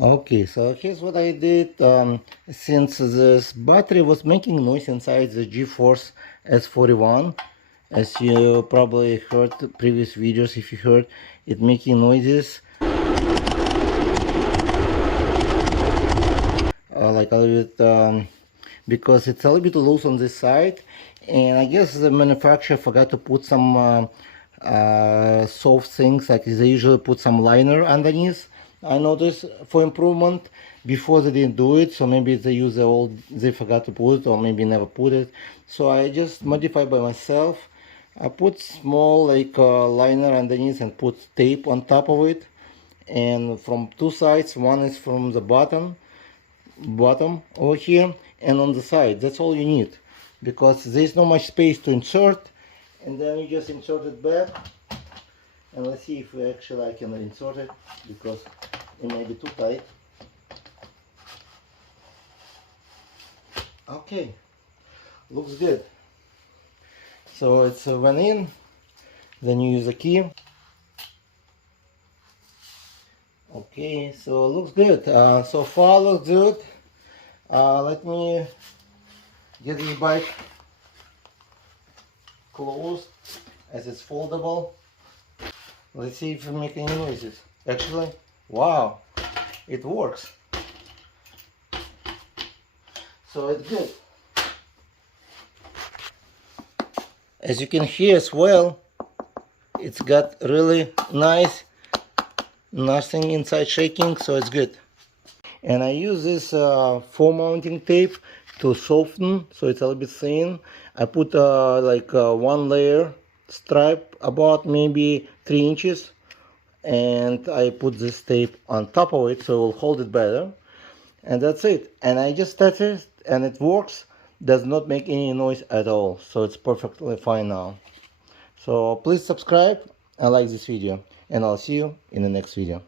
Okay, so here's what I did. Since this battery was making noise inside the GeForce S41, as you probably heard previous videos, if you heard it making noises, like a little bit, because it's a little bit loose on this side, and I guess the manufacturer forgot to put some soft things, like they usually put some liner underneath. I noticed for improvement. Before they didn't do it, so maybe they use the old, they forgot to put it, or maybe never put it. So I just modified by myself. I put small like liner underneath and put tape on top of it, and from two sides. One is from the bottom over here, and on the side. That's all you need, because there's not much space to insert, and then you just insert it back. And let's see if I can insert it, because it may be too tight. Okay, looks good. So it's went in, then you use a key. Okay, so it looks good. So far looks good. Let me get this bike closed, as it's foldable. Let's see if it makes any noises. Actually, wow, it works. So it's good. As you can hear as well, it's got really nice, nothing inside shaking, so it's good. And I use this foam mounting tape to soften, so it's a little bit thin. I put like one layer stripe, about maybe 3 inches, and I put this tape on top of it so it will hold it better. And that's it. And I just touch it and it works. Does not make any noise at all, so it's perfectly fine now. So please subscribe and like this video, and I'll see you in the next video.